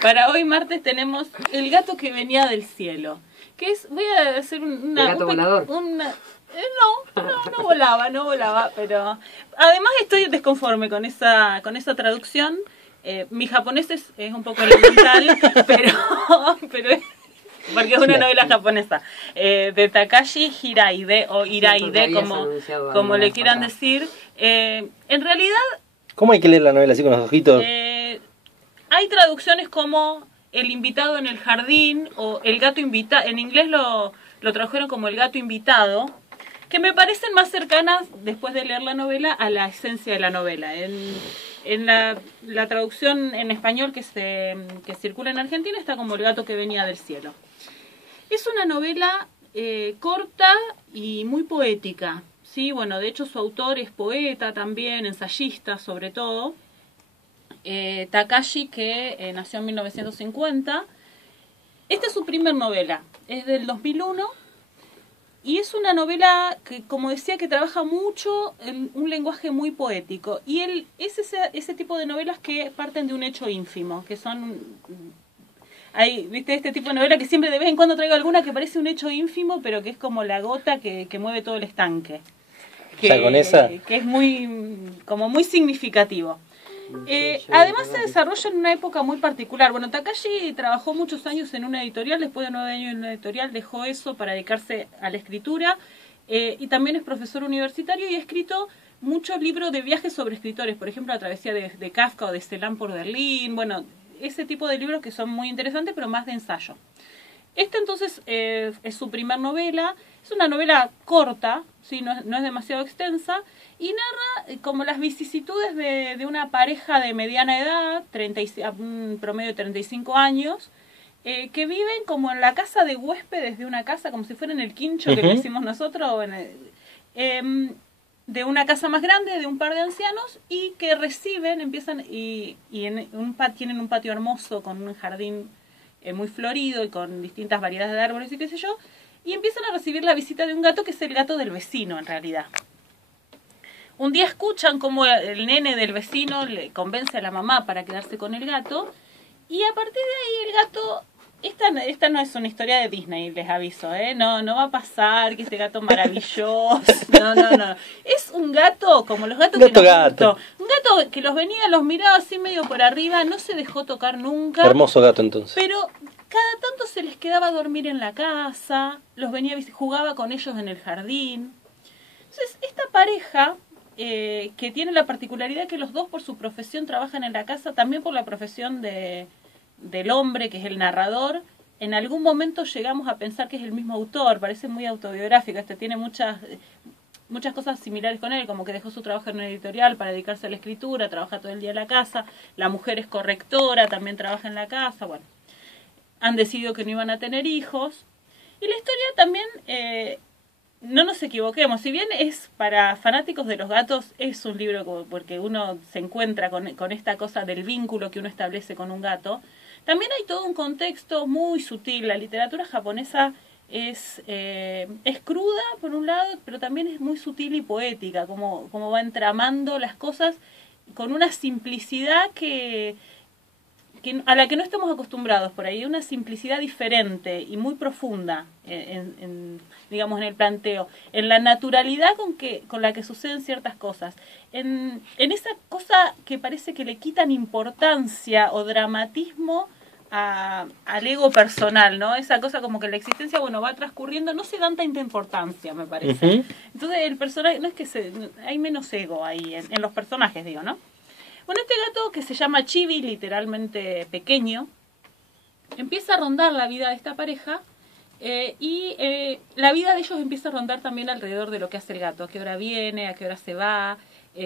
para hoy martes tenemos El gato que venía del cielo. Que es, voy a hacer una... ¿El gato volador? No volaba, pero... Además estoy desconforme con esa traducción. Mi japonés es un poco elemental, pero porque es una novela japonesa, de Takashi Hiraide, o Iraide, como le quieran decir. En realidad... ¿Cómo hay que leer la novela así con los ojitos? Hay traducciones como El invitado en el jardín, o El gato invitado. En inglés lo tradujeron como El gato invitado, que me parecen más cercanas, después de leer la novela, a la esencia de la novela. En la traducción en español que circula en Argentina está como El gato que venía del cielo. Es una novela corta y muy poética, ¿sí? Bueno, de hecho su autor es poeta también, ensayista sobre todo. Takashi, que nació en 1950. Esta es su primer novela, es del 2001. Y es una novela que, como decía, que trabaja mucho en un lenguaje muy poético. Y es ese tipo de novelas que parten de un hecho ínfimo, que son... Hay, ¿viste? Este tipo de novela que siempre de vez en cuando traigo alguna que parece un hecho ínfimo, pero que es como la gota que mueve todo el estanque. ¿Con esa? Que es como muy significativo. Además se desarrolla en una época muy particular. Bueno, Takashi trabajó muchos años en una editorial, después de 9 años en una editorial dejó eso para dedicarse a la escritura, y también es profesor universitario y ha escrito muchos libros de viajes sobre escritores, por ejemplo La travesía de Kafka o de Celan por Berlín, bueno, ese tipo de libros que son muy interesantes pero más de ensayo. Esta entonces es su primer novela, es una novela corta, ¿sí? no es demasiado extensa, y narra como las vicisitudes de una pareja de mediana edad, un promedio de 35 años, que viven como en la casa de huéspedes de una casa, como si fuera en el quincho que le decimos nosotros, de una casa más grande, de un par de ancianos, y que tienen un patio hermoso con un jardín muy florido y con distintas variedades de árboles y qué sé yo, y empiezan a recibir la visita de un gato que es el gato del vecino en realidad. Un día escuchan cómo el nene del vecino le convence a la mamá para quedarse con el gato, y a partir de ahí el gato... Esta no es una historia de Disney, les aviso, no va a pasar que este gato maravilloso, no. Es un gato como los gatos que nos gustó. Un gato que los miraba así medio por arriba, no se dejó tocar nunca. Hermoso gato entonces. Pero cada tanto se les quedaba a dormir en la casa, jugaba con ellos en el jardín. Entonces esta pareja, que tiene la particularidad que los dos por su profesión trabajan en la casa, también por la profesión del hombre, que es el narrador, en algún momento llegamos a pensar que es el mismo autor, parece muy autobiográfico, tiene muchas cosas similares con él, como que dejó su trabajo en una editorial para dedicarse a la escritura, trabaja todo el día en la casa, la mujer es correctora, también trabaja en la casa, bueno, han decidido que no iban a tener hijos, y la historia también, no nos equivoquemos, si bien es para fanáticos de los gatos, es un libro porque uno se encuentra con esta cosa del vínculo que uno establece con un gato. También hay todo un contexto muy sutil. La literatura japonesa es cruda, por un lado, pero también es muy sutil y poética, como va entramando las cosas con una simplicidad a la que no estamos acostumbrados por ahí, una simplicidad diferente y muy profunda digamos, en el planteo, en la naturalidad con la que suceden ciertas cosas, en esa cosa que parece que le quitan importancia o dramatismo al ego personal, ¿no? Esa cosa como que la existencia, bueno, va transcurriendo, no se dan tanta importancia, me parece. Entonces el personaje, no es que hay menos ego ahí, en los personajes, digo, ¿no? Bueno, este gato que se llama Chibi, literalmente pequeño, empieza a rondar la vida de esta pareja, y la vida de ellos empieza a rondar también alrededor de lo que hace el gato, a qué hora viene, a qué hora se va,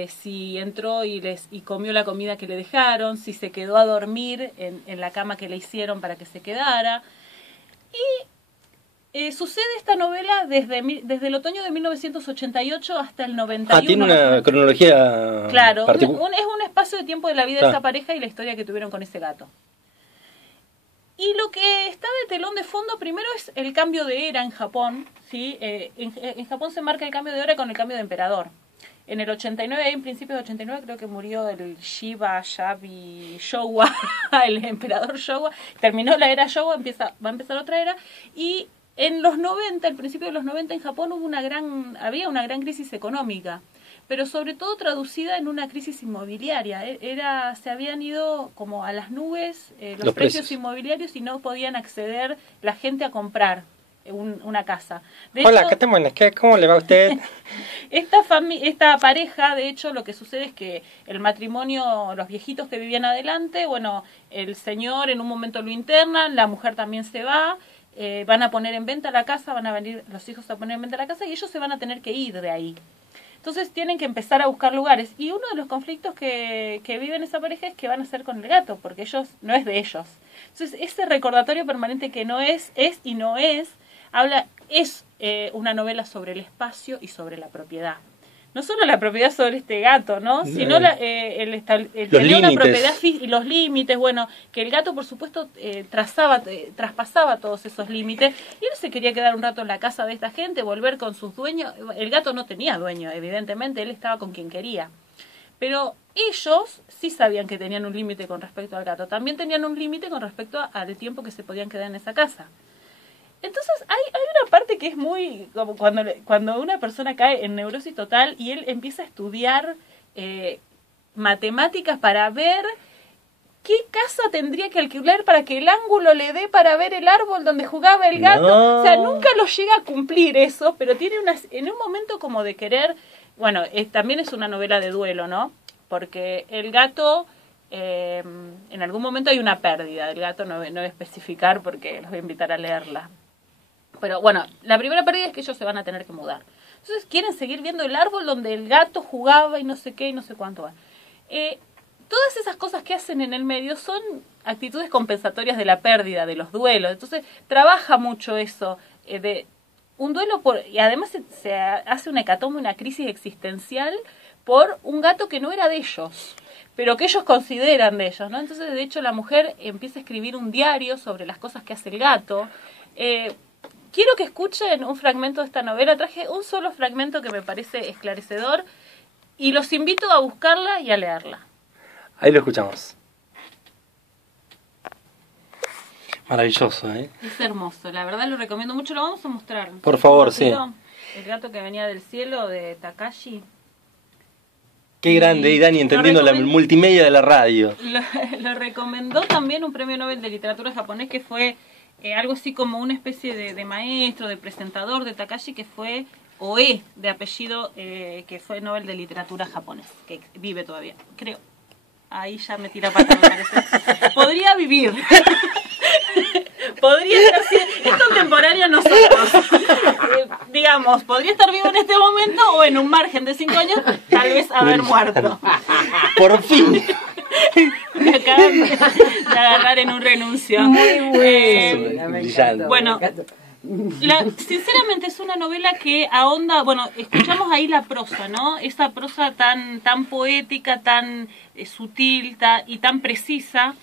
si entró y comió la comida que le dejaron, si se quedó a dormir en la cama que le hicieron para que se quedara. Y sucede esta novela desde el otoño de 1988 hasta el 91. Tiene una cronología. Claro, es un espacio de tiempo de la vida de esa pareja y la historia que tuvieron con ese gato. Y lo que está de telón de fondo primero es el cambio de era en Japón, ¿sí? En Japón se marca el cambio de era con el cambio de emperador. En el 89, en principios de 89, creo que murió el Yabi Showa, el emperador Showa. Terminó la era Showa, va a empezar otra era. Y en los 90, al principio de los 90, en Japón había una gran crisis económica, pero sobre todo traducida en una crisis inmobiliaria. Se habían ido como a las nubes los precios inmobiliarios y no podían acceder la gente a comprar una casa. Hola, hecho, ¿qué te buenas? ¿Cómo le va a usted? Esta pareja, de hecho, lo que sucede es que el matrimonio, los viejitos que vivían adelante, bueno, el señor en un momento lo internan, la mujer también se va, van a poner en venta la casa, van a venir los hijos a poner en venta la casa y ellos se van a tener que ir de ahí. Entonces tienen que empezar a buscar lugares. Y uno de los conflictos que viven esa pareja es qué van a hacer con el gato, porque ellos no es de ellos. Entonces ese recordatorio permanente que no es y no es, es una novela sobre el espacio y sobre la propiedad. No solo la propiedad sobre este gato, ¿no? Sino el tener una propiedad y los límites, bueno, que el gato por supuesto traspasaba todos esos límites y él se quería quedar un rato en la casa de esta gente, volver con sus dueños. El gato no tenía dueño, evidentemente, él estaba con quien quería. Pero ellos sí sabían que tenían un límite con respecto al gato. También tenían un límite con respecto al tiempo que se podían quedar en esa casa. Entonces hay una parte que es muy como cuando una persona cae en neurosis total y él empieza a estudiar matemáticas para ver qué casa tendría que alquilar para que el ángulo le dé para ver el árbol donde jugaba el gato. No. O sea, nunca lo llega a cumplir eso, pero tiene en un momento como de querer, bueno, también es una novela de duelo, ¿no? Porque el gato, en algún momento hay una pérdida del gato, no voy a especificar porque los voy a invitar a leerla. Pero bueno, la primera pérdida es que ellos se van a tener que mudar. Entonces quieren seguir viendo el árbol donde el gato jugaba y no sé qué y no sé cuánto. Todas esas cosas que hacen en el medio son actitudes compensatorias de la pérdida, de los duelos. Entonces trabaja mucho eso, de un duelo y además se hace una hecatombe, una crisis existencial por un gato que no era de ellos, pero que ellos consideran de ellos, ¿no? Entonces, de hecho, la mujer empieza a escribir un diario sobre las cosas que hace el gato. Quiero que escuchen un fragmento de esta novela. Traje un solo fragmento que me parece esclarecedor y los invito a buscarla y a leerla. Ahí lo escuchamos. Maravilloso, ¿eh? Es hermoso, la verdad lo recomiendo mucho. Lo vamos a mostrar. Por favor, sí. El gato que venía del cielo, de Takashi. Qué grande, y Dani, entendiendo la multimedia de la radio. Lo recomendó también un premio Nobel de literatura japonés que fue algo así como una especie de maestro, de presentador de Takashi, que fue Oe, de apellido, que fue Nobel de literatura japonés, que vive todavía, creo. Ahí ya me tira pata, me parece. Podría vivir. Podría ser así. Es contemporáneo a nosotros. Digamos, podría estar vivo en este momento o en un margen de 5 años, tal vez haber muerto. Por fin. Me acaban de agarrar en un renuncio. Muy bueno. Bueno, sinceramente es una novela que ahonda, bueno, escuchamos ahí la prosa, ¿no? Esa prosa tan poética, tan sutil y tan precisa.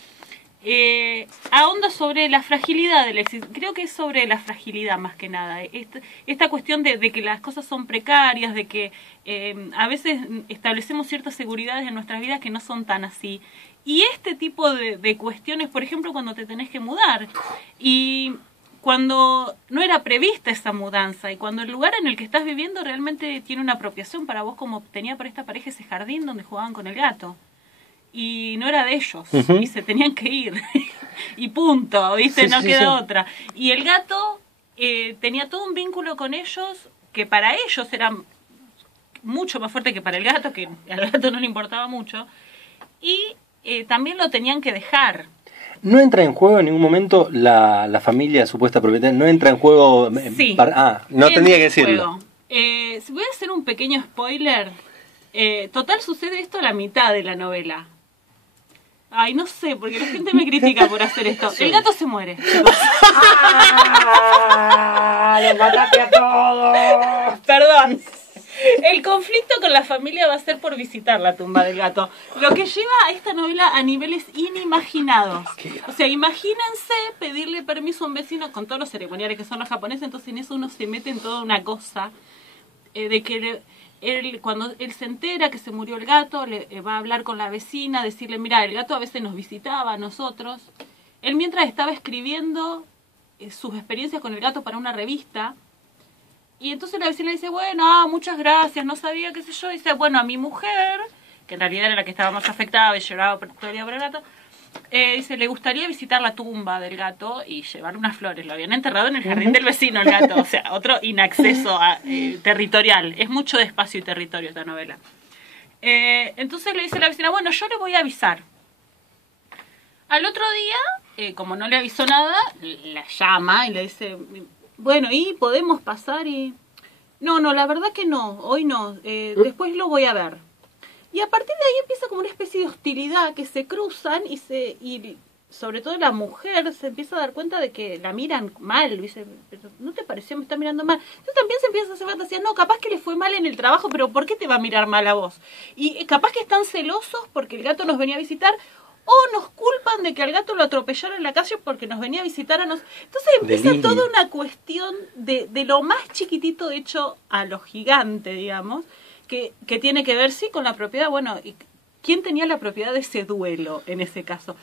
Ahonda sobre la fragilidad del éxito. Creo que es sobre la fragilidad más que nada. Esta cuestión de que las cosas son precarias, de que a veces establecemos ciertas seguridades en nuestras vidas que no son tan así. Y este tipo de cuestiones, por ejemplo, cuando te tenés que mudar y cuando no era prevista esa mudanza y cuando el lugar en el que estás viviendo realmente tiene una apropiación para vos, como tenía para esta pareja ese jardín donde jugaban con el gato. Y no era de ellos, y se tenían que ir, y punto, ¿viste? No queda otra. Y el gato tenía todo un vínculo con ellos que para ellos era mucho más fuerte que para el gato, que al gato no le importaba mucho, y también lo tenían que dejar. ¿No entra en juego en ningún momento la familia supuesta propietaria? ¿No entra en juego? Sí. No tendría que decirlo. Voy a hacer un pequeño spoiler. Total, sucede esto a la mitad de la novela. Ay, no sé, porque la gente me critica por hacer esto. Sí. El gato se muere. ¡Lo mataste a todos! Perdón. El conflicto con la familia va a ser por visitar la tumba del gato. Lo que lleva a esta novela a niveles inimaginados. O sea, imagínense pedirle permiso a un vecino con todos los ceremoniales que son los japoneses. Entonces en eso uno se mete en toda una cosa de que cuando él se entera que se murió el gato, le va a hablar con la vecina, decirle, mira, el gato a veces nos visitaba a nosotros. Él mientras estaba escribiendo sus experiencias con el gato para una revista, y entonces la vecina le dice, bueno, muchas gracias, no sabía, qué sé yo. Y dice, bueno, a mi mujer, que en realidad era la que estaba más afectada y lloraba todavía por el gato, dice, le gustaría visitar la tumba del gato y llevar unas flores. Lo habían enterrado en el jardín del vecino el gato, o sea, otro inacceso territorial. Es mucho de espacio y territorio esta novela. Entonces le dice la vecina, bueno, yo le voy a avisar. Al otro día, como no le avisó nada, la llama y le dice, bueno, ¿y podemos pasar? Y no, la verdad que no, hoy no, después lo voy a ver. Y a partir de ahí empieza como una especie de hostilidad que se cruzan y sobre todo la mujer se empieza a dar cuenta de que la miran mal. Dice, pero ¿no te pareció? Me está mirando mal. Entonces también se empieza a hacer fantasía, no, capaz que le fue mal en el trabajo, pero ¿por qué te va a mirar mal a vos? Y capaz que están celosos porque el gato nos venía a visitar, o nos culpan de que al gato lo atropellaron en la calle porque nos venía a visitar a nosotros. Entonces empieza toda una cuestión de lo más chiquitito hecho a lo gigante, digamos, que tiene que ver, sí, con la propiedad. Bueno, ¿quién tenía la propiedad de ese duelo en ese caso?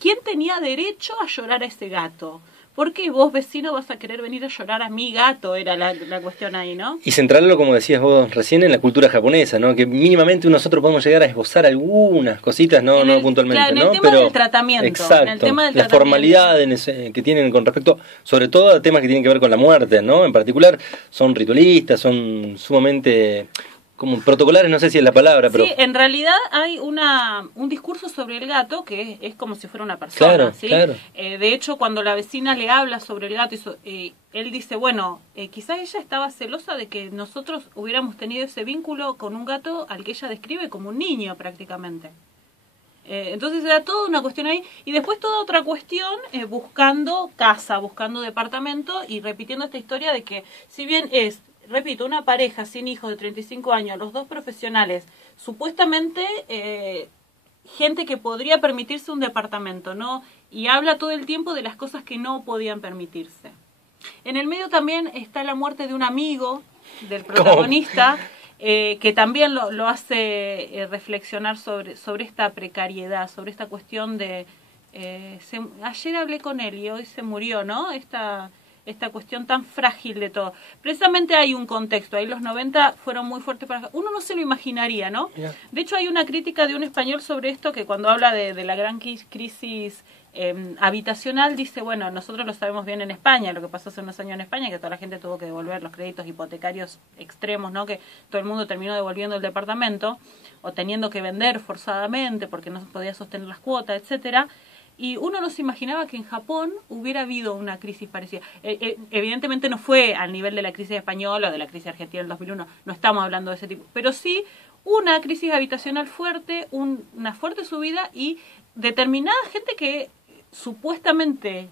¿Quién tenía derecho a llorar a ese gato? ¿Por qué vos, vecino, vas a querer venir a llorar a mi gato? Era la cuestión ahí, ¿no? Y centrarlo, como decías vos recién, en la cultura japonesa, ¿no? Que mínimamente nosotros podemos llegar a esbozar algunas cositas, no puntualmente, claro, en el ¿no? tema Pero, del tratamiento. exacto, En el tema del las formalidades que tienen con respecto, sobre todo a temas que tienen que ver con la muerte, ¿no? En particular, son ritualistas, son sumamente como protocolares, no sé si es la palabra, pero... Sí, en realidad hay un discurso sobre el gato que es como si fuera una persona, claro, ¿sí? Claro. De hecho, cuando la vecina le habla sobre el gato, él dice, bueno, quizás ella estaba celosa de que nosotros hubiéramos tenido ese vínculo con un gato al que ella describe como un niño prácticamente. Entonces era toda una cuestión ahí, y después toda otra cuestión buscando casa, buscando departamento, y repitiendo esta historia de que si bien es, repito, una pareja sin hijos de 35 años, los dos profesionales, supuestamente gente que podría permitirse un departamento, ¿no? Y habla todo el tiempo de las cosas que no podían permitirse. En el medio también está la muerte de un amigo del protagonista, que también lo hace reflexionar sobre esta precariedad, sobre esta cuestión de... ayer hablé con él y hoy se murió, ¿no? Esta cuestión tan frágil de todo. Precisamente hay un contexto, ahí los 90 fueron muy fuertes para... Uno no se lo imaginaría, ¿no? Yeah. De hecho hay una crítica de un español sobre esto que cuando habla de la gran crisis habitacional dice, bueno, nosotros lo sabemos bien en España, lo que pasó hace unos años en España, que toda la gente tuvo que devolver los créditos hipotecarios extremos, ¿no? Que todo el mundo terminó devolviendo el departamento o teniendo que vender forzadamente porque no se podía sostener las cuotas, etcétera. Y uno no se imaginaba que en Japón hubiera habido una crisis parecida. Evidentemente no fue al nivel de la crisis española o de la crisis argentina del 2001, no estamos hablando de ese tipo, pero sí una crisis habitacional fuerte, una fuerte subida y determinada gente que supuestamente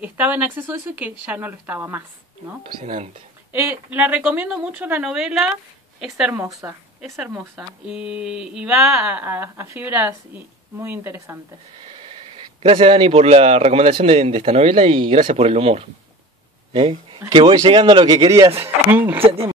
estaba en acceso a eso y que ya no lo estaba más, ¿no? Impresionante. La recomiendo mucho la novela, es hermosa y va a fibras muy interesantes. Gracias, Dani, por la recomendación de esta novela y gracias por el humor. Que voy llegando a lo que querías.